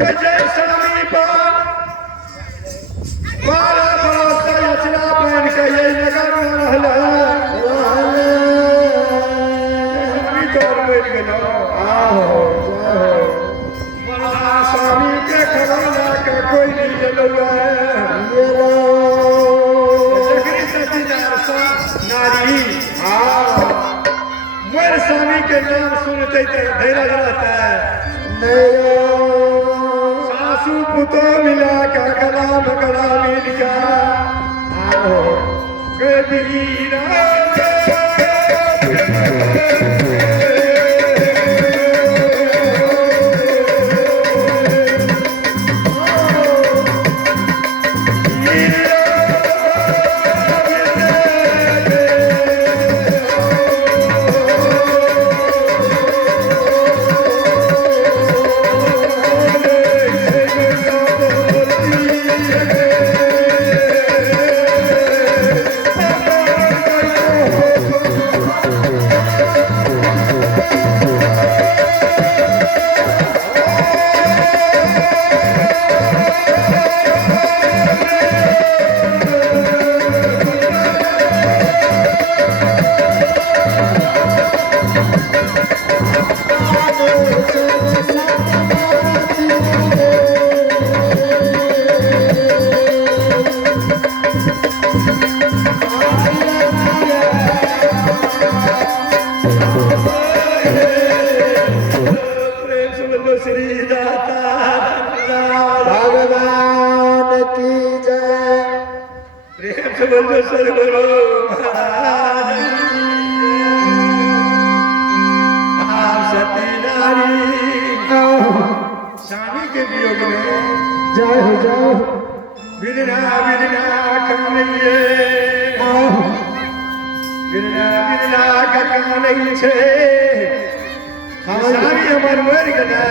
जय स्वामी पर बारह बरस से अचरा पहन के ये नगर में रहला स्वामी तोर बैठ गेलो आओ मरना स्वामी के खबर ला के कोई नहीं लेलो ये लो जगरी सती नारी मोर स्वामी के नाम सुनते थे धैर्य रहता है नयो सासू पुतो मिला का कलाम गला मिल गया आओ कबीरा भगवान की जय प्रेम से बोलो सदगुरु महाराज आप सती नारी स्वामी के वियोग में जय हो जाओ बिरना बिरना कन्हैये बिरना बिरना का कन्हैये छे स्वामी हमर मर गया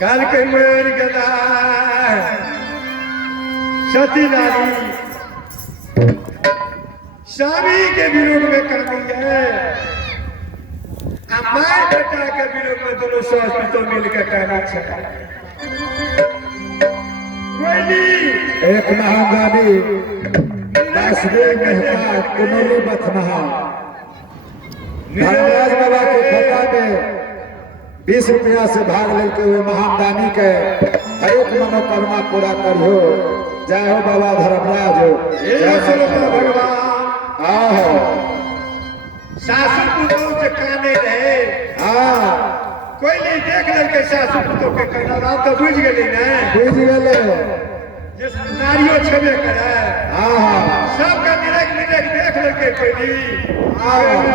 काल के मर गया सती नारी स्वामी के विरोध में करनी है माय बेटा के विरोध में दोनों सास तो मिलकर करना चाहिए एक महागामी वासुदेव मेहता कुमरी बथमहा धर्मराज बाबा के खाता में 20 रुपया से भाग लेके हुए महादानी के हर एक मनोकामना पूरा करियो। जय हो बाबा धर्मराज जय भगवान आओ सासू पुतोह के काने रहे कोई नहीं देख लेके सासू पुतोह के काना रात तो बुझ गेली ना बुझ गेले जे नारियो छबे करे सब का निरख निरख देख लेके कोई नहीं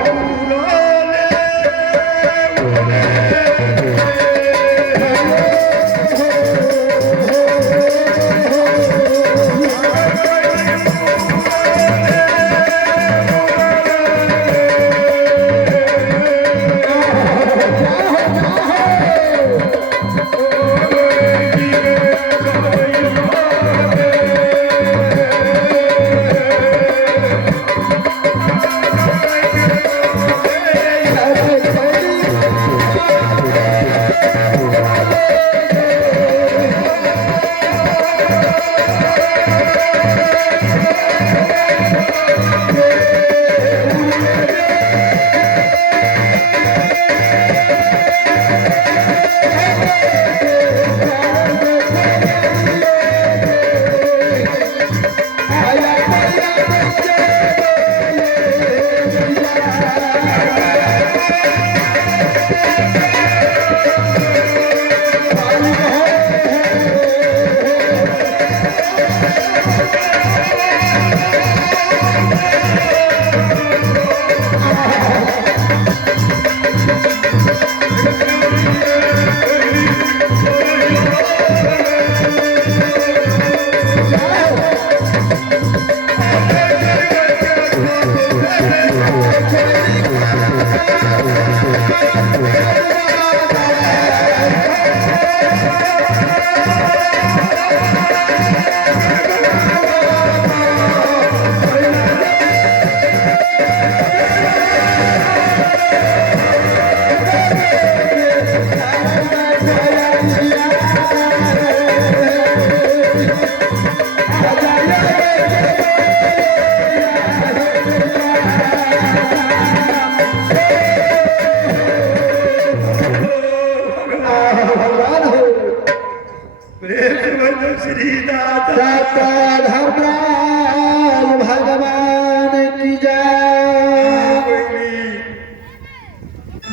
श्री दाता दाता धर्मराज भगवान की जय।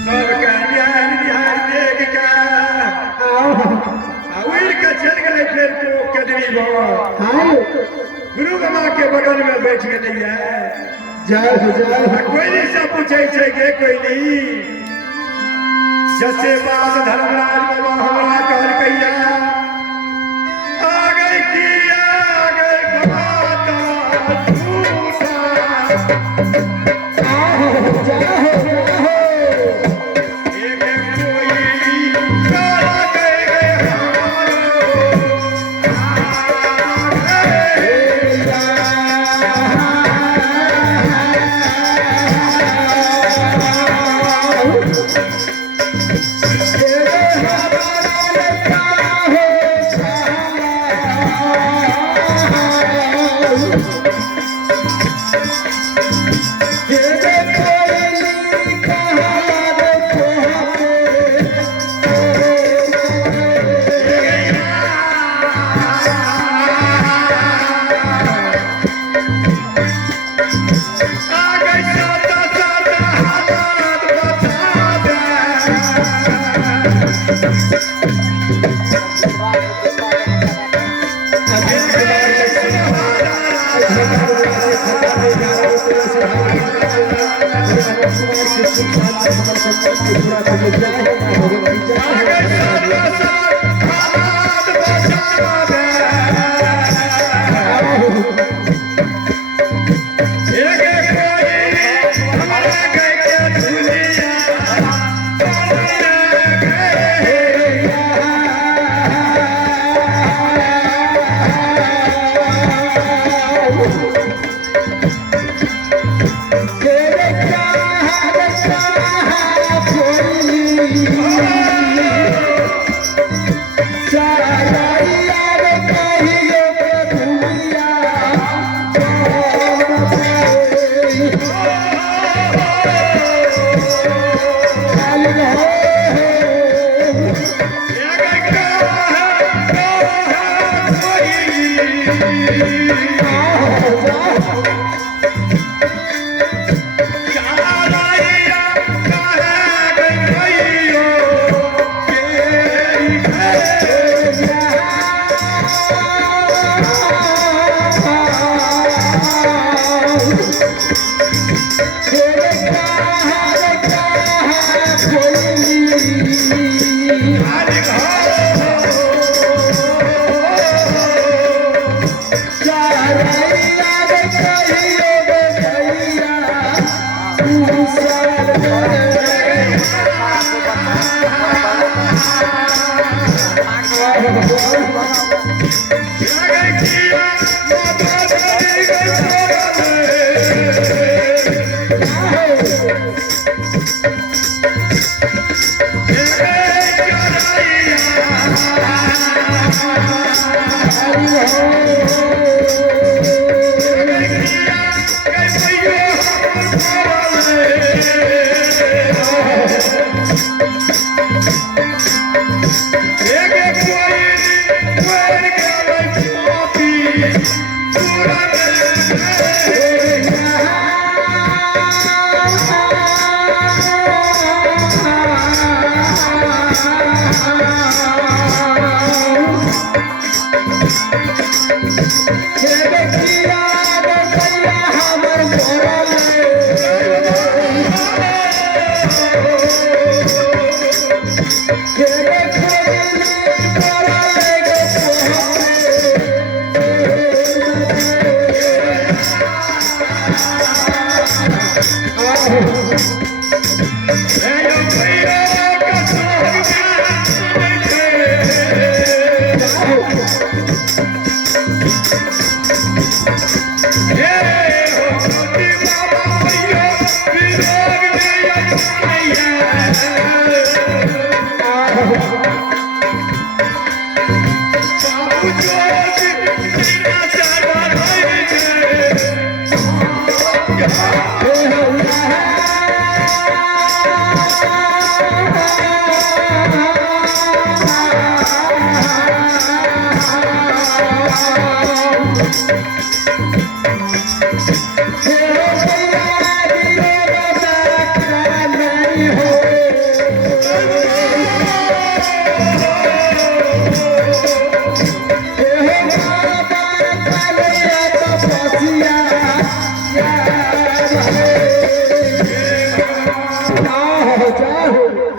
सबका न्याय न्याय देख का उड़ के चल गए फिर को कदरी बाबा गुरु बाबा के बगल में बैठ गए जय हो जय हो। कोई सब पूछे छे के कोई जसे बात धर्मराज बाबा हमरा कहल कैया आ गई की आ गई भवाता झूठा जय हो जय हो। एक कोई काला गए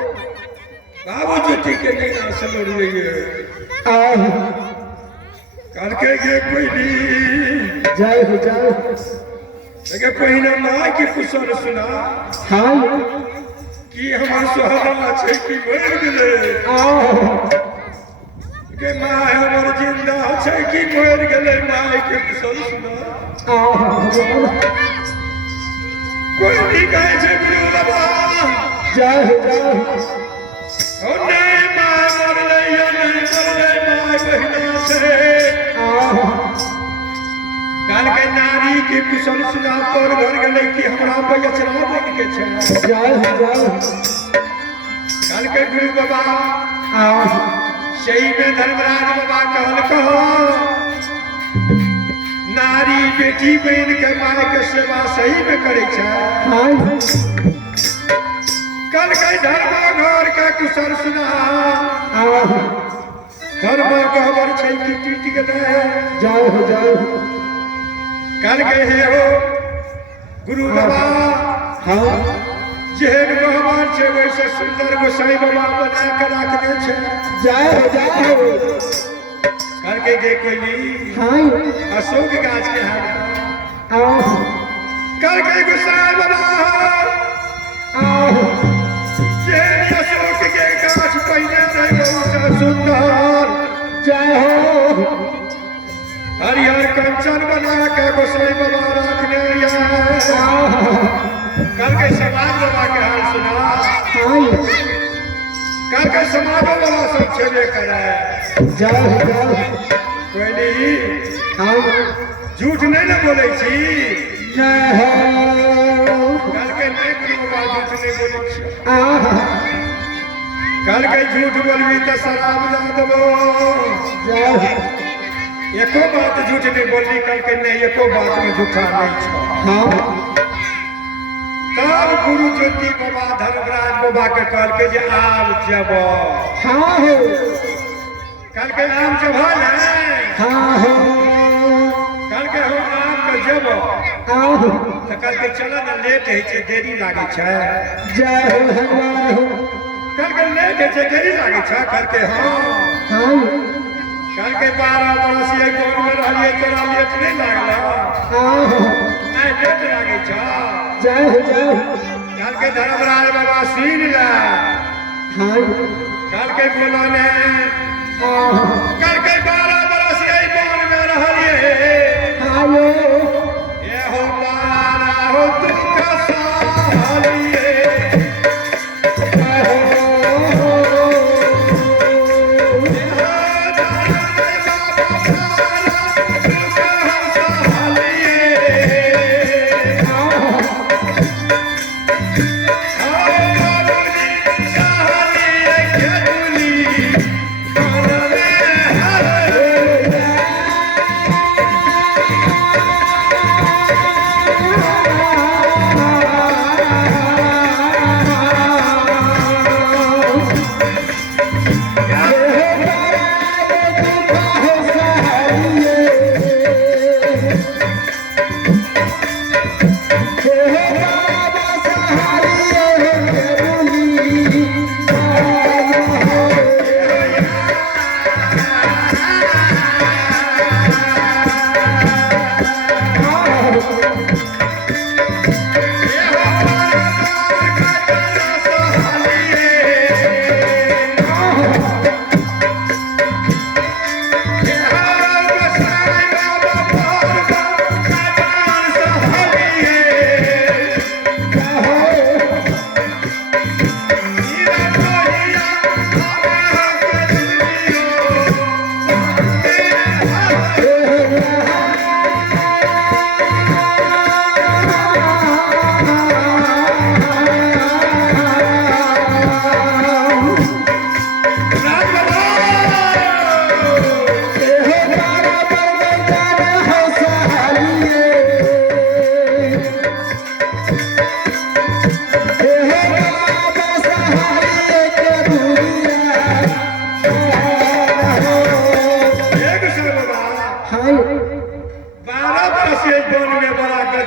बाबू ज्योति के नहीं ना समझ रही है करके गे कोई नहीं जय हो जय लगे पहिने माँ की कुशल सुना हाँ कि हमार सोहरा छै कि मर गेले के माँ हमर जिंदा छै कि मर गेले माँ के कुशल सुना कोई नहीं कहे छै गुरु बाबा जय हो जय ओ नहीं माँ मरले या नहीं मरले माँ बहिना छै काल के नारी के कुशल सुना पर घर गेले कि हमरा बचरा बन के छै जय हो जय काल के गुरु बाबा सही में धर्मराज बाबा कहल कहो नारी बेटी बहन के माय के सेवा सही में करे छै कल के धर्म घर के कुशल सुना धर्म गहबर छै कि टूट गेले जय हो जय कल के हे हो गुरु बाबा हाँ जेहन गहबर छै वैसे सुंदर गोसाई बाबा बना के रखने छै जय हो कल के गे कोई हाँ अशोक गाछ के हाथ कल के गोसाई बाबा जेहन अशोक के गाछ पहिने रहे बहुत सुंदर जय हो हरिहर कंचन बना के गोसाई बाबा रखने कल के समाज बाबा के हाल सुना कल के समाज बाबा सब छेबे करे जय हो कोई नहीं हाँ झूठ नहीं ना बोले छी जय हो कल के नहीं गुरु बाबा झूठ नहीं बोले छी कल के झूठ बोलबी तो शराब ला देबो जय हो एको बात झूठ नहीं बोलनी कल के नहीं एको बात में झूठा नहीं छो हाँ तब गुरु ज्योति बाबा धर्मराज बाबा के कहल के जे आब जब हाँ हो कल के आम जब हाँ हो कल के हम आम के जब आहो तो कल के चल ना लेट है छे देरी लागे छै जय हो भगवान हो कल के लेट है छे देरी लागे छै कल के हाँ हाँ कल के 12 बरस ये गाँव में रहलिए तोरा लेट नहीं लागला आहो नहीं लेट लागे छ जय हो कल के धर्मराज बाबा सुन ला हाँ कल के बोला ने आहो कल के 12 बरस ये गाँव में रहलिए आयो ये हो 12 हो तू का सालिए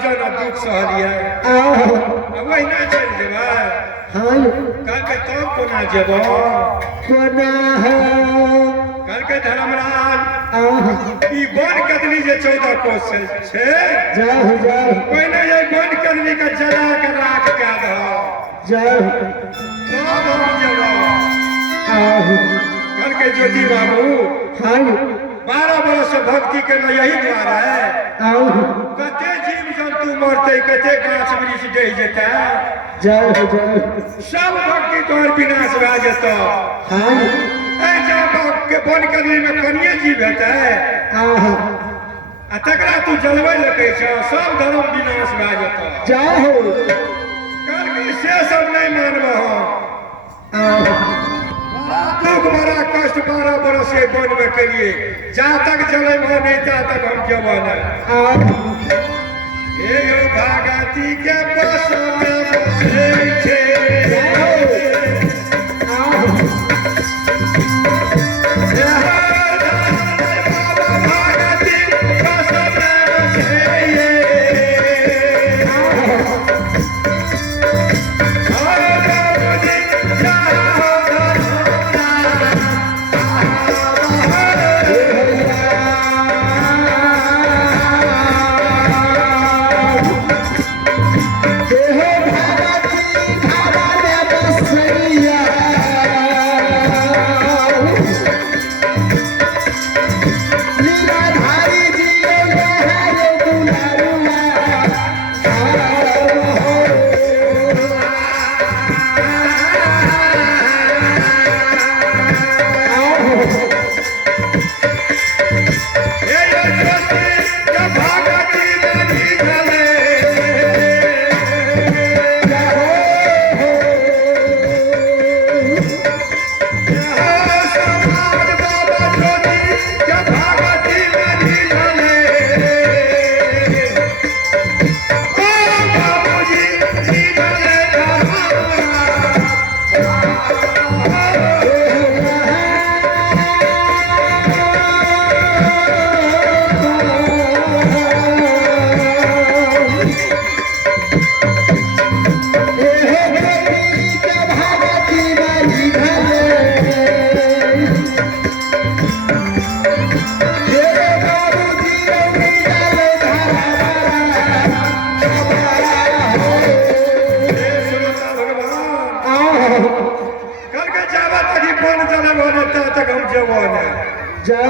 जना दुख सहलिए वही ना चल जेबा कल के तो कोना जेबो कल के धर्मराज ई बन कदली जे 14 कोस छे कोई ना ये बन कदली का जला के राख के दो सब हम जेबो कल के ज्योति बाबू 12 बरस से भक्ति के यही द्वार है कते जीव जंतु मरते कते गाछ वृक्ष डह जेता सब भक्ति तोहर विनाश भए जेतौ के बन कदली में कनिए जीव हेतै आ तकरा तू जलबै लगे छ सब धर्म विनाश भए जेतौ कल के से सब नहीं मानबो दुख बड़ा कष्ट 12 बरस से बनबे करिए जा तक जले नहीं ता तक हम जब ए यो भागती के पास में बसे छे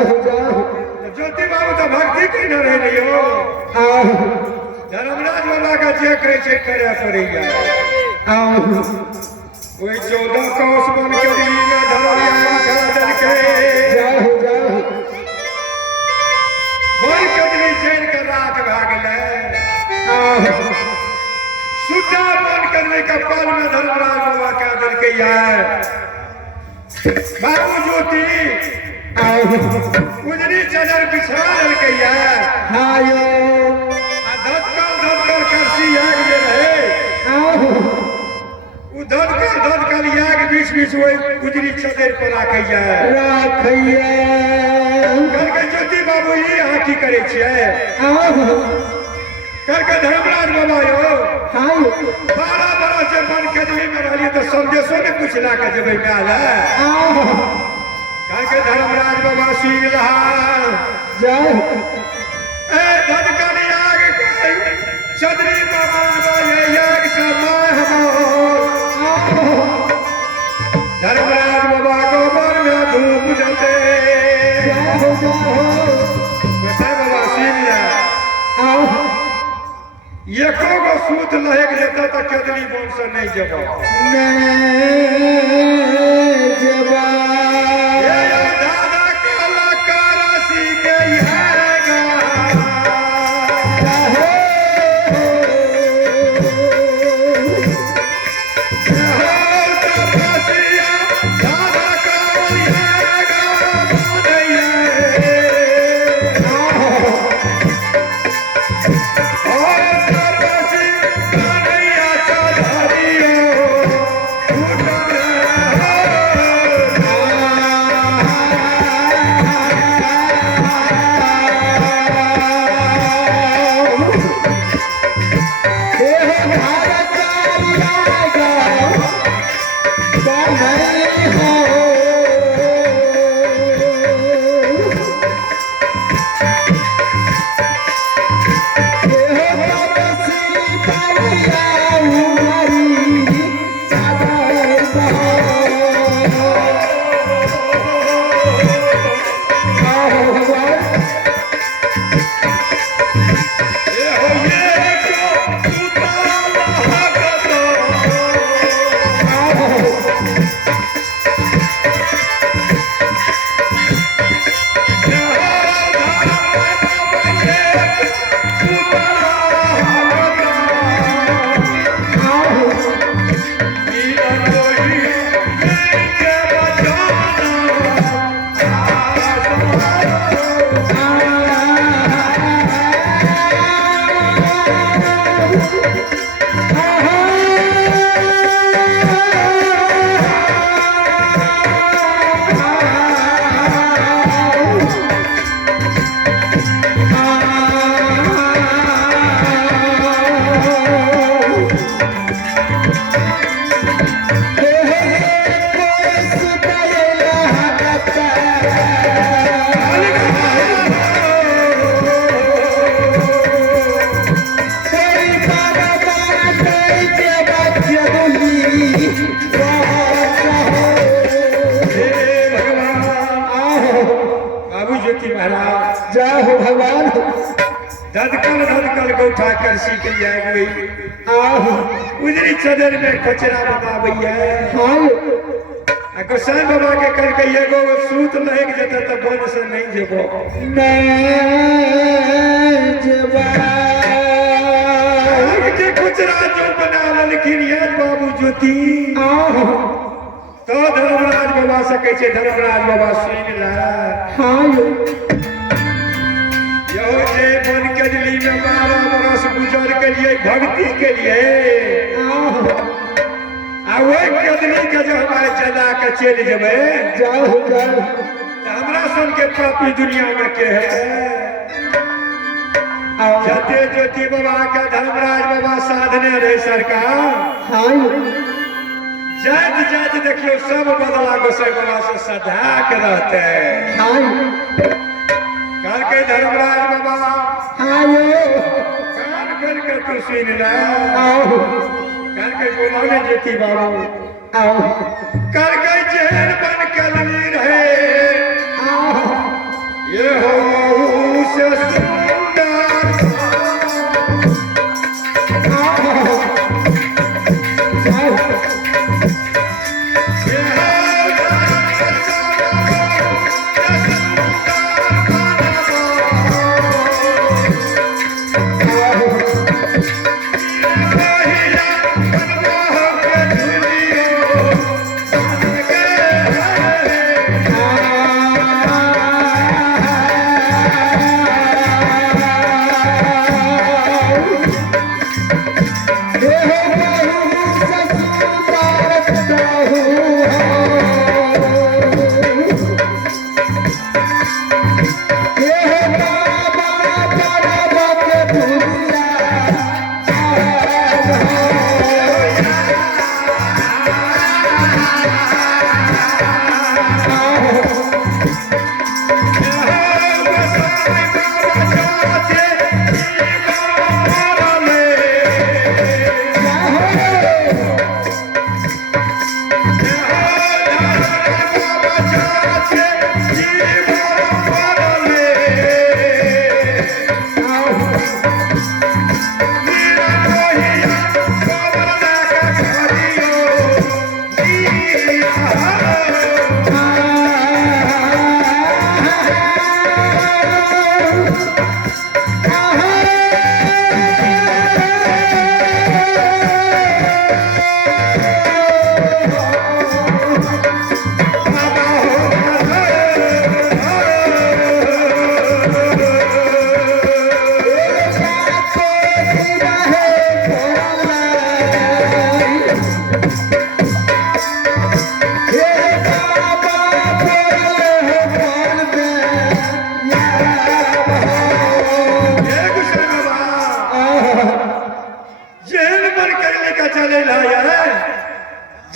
ज्योति बाबू तो भक्ति की न रह रही हो धर्मराज बाबा का जे कहे छे करे पड़ेगा कोई 14 कोस बन के में धर्मराज खड़ा दल के बन कदली जैन के रात भाग ले सुधा बन कदली का पाल में धर्मराज बाबा का दल के बाबू ज्योति उजरी चदर बिछा ललके धधकल करसी याग जे रहे उ धधकल याग बीच बीच उजरी चदर पर राखैया कल के ज्योति बाबू ई अहाँ की करे छियै कल के धर्मराज बाबा यो 12 बरस से बन कदली में रहलिए तो संदेशो ने कुछ ला के जेबै काल कल के धर्मराज बाबा सिंह लहार धधकल याग चदरी बाबा ये याग समय धर्मराज बाबा गोबर में धूप जलते बाबा सिंह एको गो सूत लहक जेता तो कदली बन से नहीं जेबा जय हो भगवान धधकल गौठा करसी के आग गई उजरी चदर में कचरा बनाबैया आ गोसाई बाबा के कह के एगो सूत लग जता त बन से नहीं जेबो के कचरा जो बना लेकिन याद बाबू ज्योति तो धर्मराज बाबा से कह छे धर्मराज बाबा सुन ला यो जे बन के दिल्ली में 12 बरस गुजर के लिए भक्ति के लिए आ वो कदली के जो हमारे जला के चल जबे हमरा सन के पापी दुनिया में के है जते ज्योति बाबा का धर्मराज बाबा साधने रहे सरकार जात देखियो सब बदला गोसाई बाबा से सदा के रहते कल के धर्मराज बाबा कान खोल के तू सुन ला कल के बोलाने ज्योति बाबा कल के जेल बन के लगी रहे ये हो से सुंदर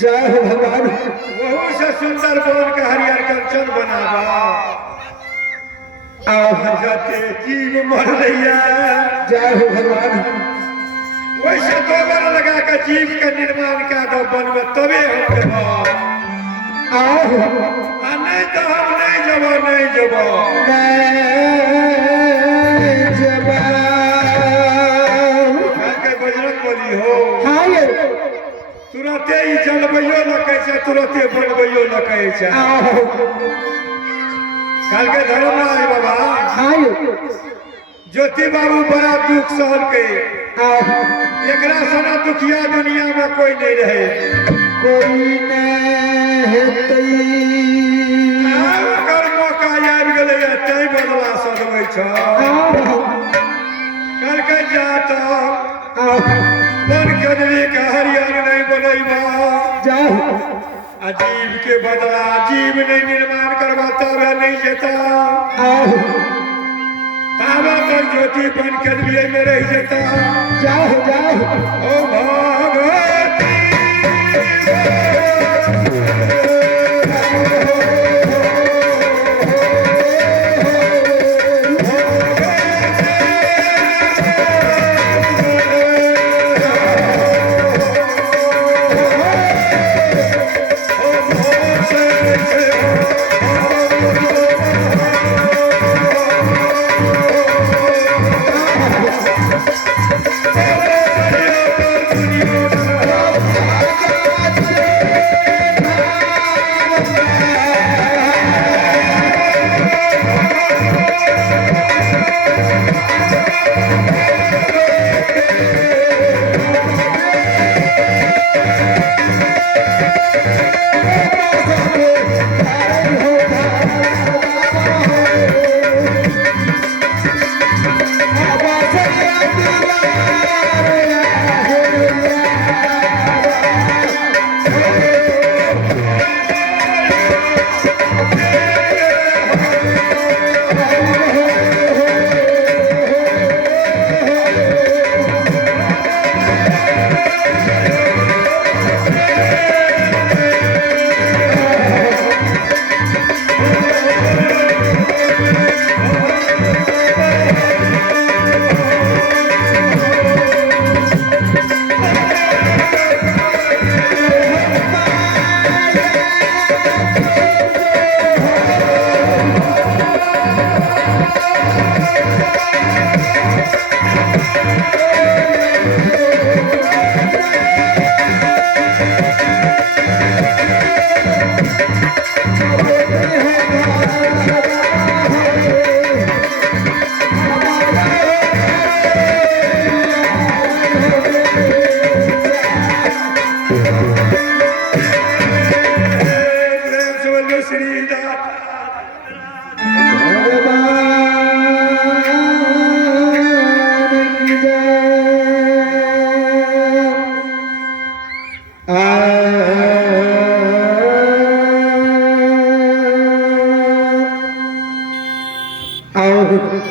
जय हो भगवान वहू से सुंदर बोल के हरियर कंचन बनावा जाते जीव मर रही जय हो भगवान वैसे दोबर लगा के जीव के निर्माण का दो बन में तबे हम नहीं तो हम नहीं जबो बजरंग बोली हो तुरंते ही जलबैयो लगे छै तुरंते बनबैयो लगे छै कल के धर्मराज बाबा ज्योति बाबू बड़ा दुख सहल के एकरा सना दुखिया दुनिया में कोई नहीं रहे अगर मौका आबि गेलै तै बदला सदबै छ कल के जात बन कदली का हरियर नहीं बनैबा अजीब के बदला अजीब नहीं निर्माण करवाता वह नहीं जेता तावा तक ज्योति बन कदली में रह जेता ओ भगवती